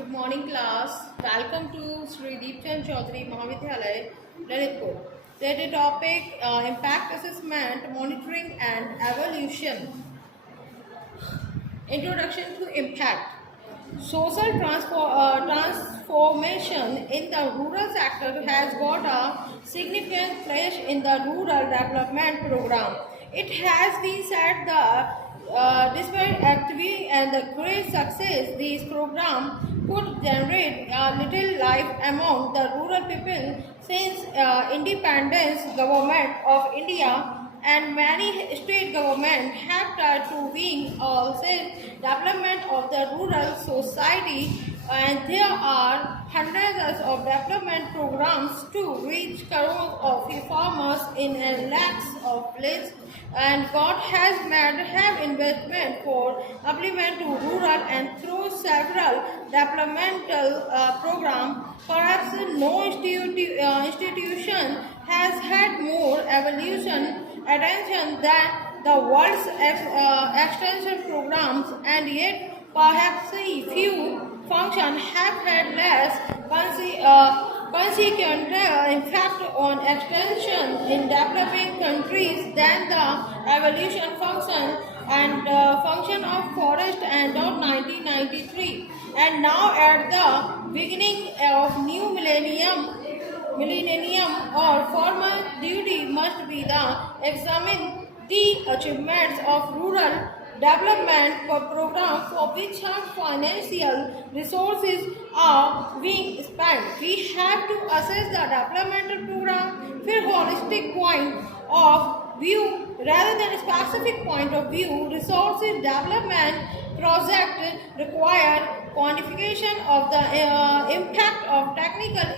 Good morning, class. Welcome to Sri Deepchand Chaudhary Mahavidyalaya, Lalitpur. The topic impact assessment, monitoring and evaluation. Introduction to impact. Social transformation in the rural sector has got a significant place in the rural development program. It has been said that despite activity and the great success, these programs could generate a little life among the rural people since independence government of India and many state governments have tried to wing or development of the rural society, and there are hundreds of development programs to reach crores of farmers in a lakhs of villages, and God has made have investment for upliftment to rural and through several developmental programs. Perhaps no institution has had more evolution attention than the world's extension programs, and yet perhaps a few functions have had less consequent impact on extension in developing countries than the evolution function and function of forest and of 1993. And now at the beginning of new millennium or formal duty must be the examine the achievements of rural development program for which our financial resources are being spent. We have to assess the developmental program from holistic point of view rather than a specific point of view. Resources development project require quantification of the impact of technical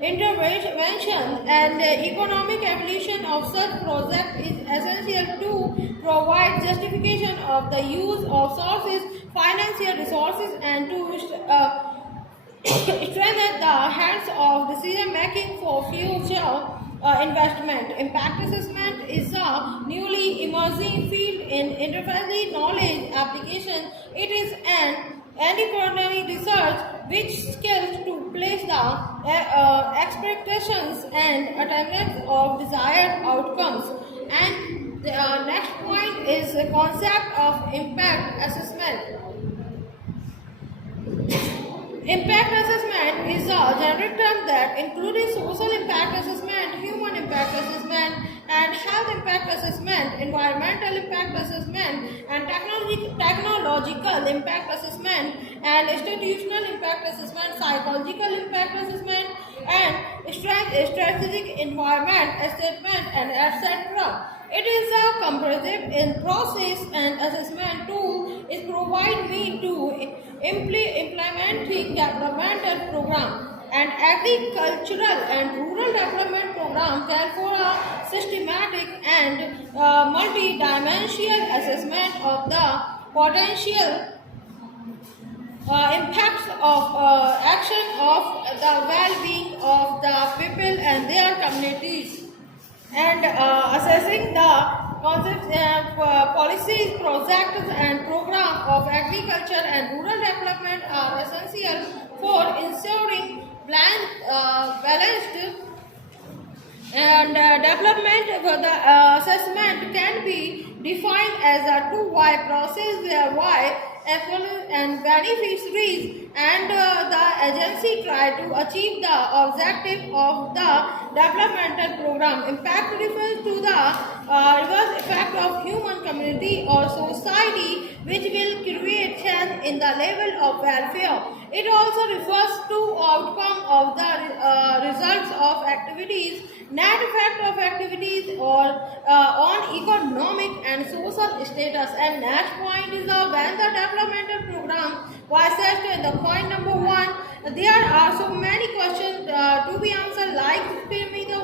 intervention, and economic evaluation of such project is essential to provide justification of the use of sources, financial resources, and to strengthen the hands of decision making for future investment. Impact assessment is a newly emerging field in enterprise knowledge application. It is an independent research which scales to place the expectations and attainment of desired outcomes. And the next point is the concept of impact assessment. Impact assessment is a generic term that includes social impact assessment, human impact assessment, and health impact assessment, environmental impact assessment, and technological impact assessment, and institutional impact assessment, psychological impact assessment, and strategic environment assessment, and etc. It is a comprehensive in process and assessment tool is provide me to implementing developmental program, and agricultural and rural development program can for a systematic and multi-dimensional assessment of the potential impacts of action of the well-being of the people and their communities, and assessing the concepts, policies, projects and program of agriculture and rural development are essential for ensuring balanced and development. For the assessment can be defined as a two-way process where Y and beneficiaries and the agency try to achieve the objective of the developmental program. Impact refers to the reverse effect of human community or society which will create change in the level of welfare. It also refers to outcome of the results of activities, net effect of activities or on economic and social status. And next point is when the developmental program was set in the point number 1. There are so many questions to be answered, like give me the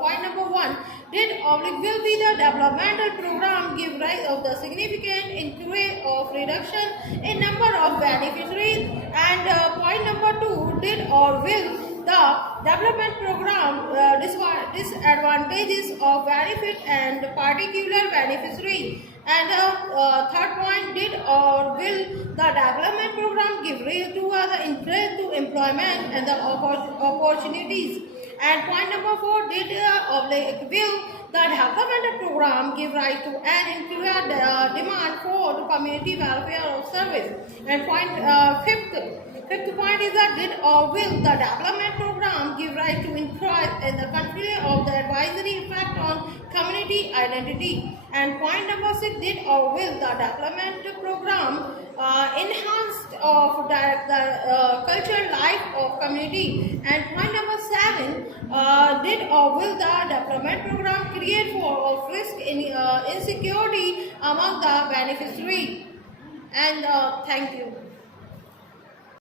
point number 1. Will be the developmental program give rise of the significant increase of reduction in number of beneficiaries? And point number 2, did or will the development program disadvantages of benefit and particular beneficiary? And third point, did or will the development program program give rise to the interest to employment and the opportunities. And point number 4, did will the development program give rise to an increased demand for the community welfare of service. And fifth point is that did or will the development program give rise to increase in the country of the advisory effect on community identity. And point number 6, did or will the development program enhanced of the cultural life of community. And point number 7, did or will the development program create for of risk in insecurity among the beneficiary. And thank you.